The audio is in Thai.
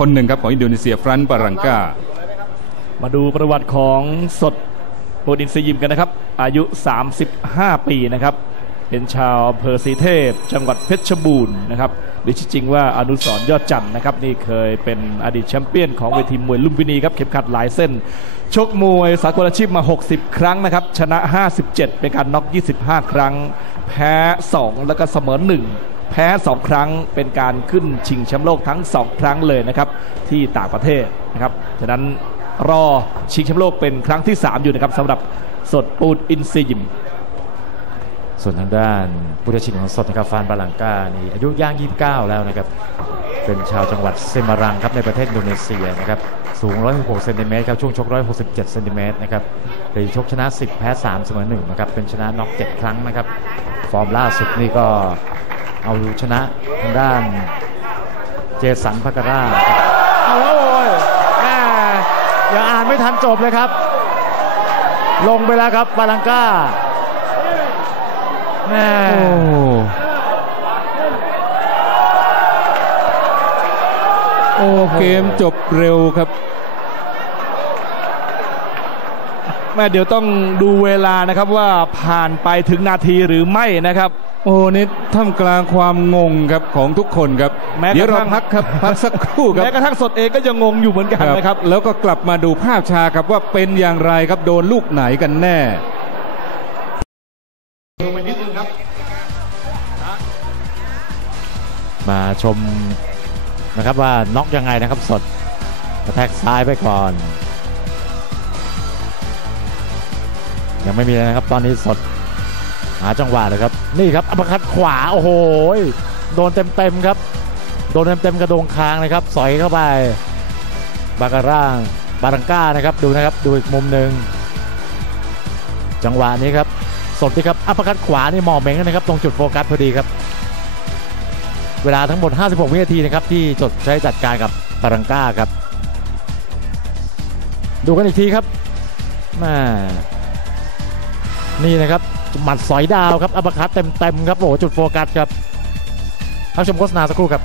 คนหนึ่งครับของอินโดนีเซียฟรันบารังกามาดูประวัติของสดโปรดินซียิมกันนะครับ อายุ 35 ปีนะครับ เป็นชาวอำเภอศรีเทพ จังหวัดเพชรบูรณ์นะครับหรือชื่อจริงว่าอนุสรณ์ยอดจันทร์นะครับ นี่เคยเป็นอดีตแชมเปี้ยนของเวทีมวยลุมพินีครับ เข็มขัดหลายเส้น ชกมวยสากลอาชีพมา 60 ครั้งนะครับ ชนะ 57 เป็นการน็อก 25 ครั้ง แพ้ 2 แล้วก็เสมอ 1 แพ้ 2 ครั้งเป็นการขึ้นชิงแชมป์โลกทั้ง 2 ครั้งเลยนะครับ ที่ต่างประเทศนะครับฉะนั้นรอชิงแชมป์โลกเป็นครั้งที่ 3 อยู่นะครับสำหรับสดปูดอินซียิม ส่วนทางด้านผู้ท้าชิงของสดนะครับฟานบาลังกานี่อายุย่าง 29 แล้วนะครับ เป็นชาวจังหวัดเซมารังครับในประเทศอินโดนีเซียนะครับสูง 166เซนติเมตรครับช่วงชก 167เซนติเมตรนะครับเคยชกชนะ 10 แพ้ 3 เสมอ1นะครับเป็นชนะน็อก7ครั้งนะครับ ฟอร์มล่าสุดนี่ก็ เอาชนะทางด้านเจสันพากรา เอาแล้วโอ้ยแหม่ยังอ่านไม่ทันจบเลยครับ ลงไปแล้วครับบาลังกาแม่โอ้เกมจบเร็วครับแม่เดี๋ยวต้องดูเวลานะครับว่าผ่านไปถึงนาทีหรือไม่นะครับ โอ้นี่ท่ามกลางความงงครับของทุกคนครับแม้กระทั่ง เดี๋ยวเราพักครับพักสักครู่ครับ แม้กระทั่งสดเองก็ยังงงอยู่เหมือนกันนะครับ แล้วก็กลับมาดูภาพชาครับว่าเป็นอย่างไรครับโดนลูกไหนกันแน่ มาชมนะครับว่าน็อกยังไงนะครับสดกระแทกซ้ายไปก่อน ยังไม่มีเลยนะครับตอนนี้สด หาจังหวะเลยครับ นี่ครับอัปคัดขวาโอ้โหโดนเต็มๆครับ โดนเต็มๆกระโดงคางนะครับ สอยเข้าไป บาการ่างบารังก้านะครับดูนะครับดูอีกมุมหนึ่งจังหวะนี้ครับสดที่ครับอัปคัดขวานี่หมอเม่งนะครับ ตรงจุดโฟกัสพอดีครับ เวลาทั้งหมด 56 วินาทีนะครับ ที่จดใช้จัดการกับบารังก้าครับ ดูกันอีกทีครับม่นี่นะครับ หมัดสอยดาวครับอัปคัตเต็มๆครับโอ้โหจุดโฟกัสครับรับชมโฆษณาสักครู่ครับ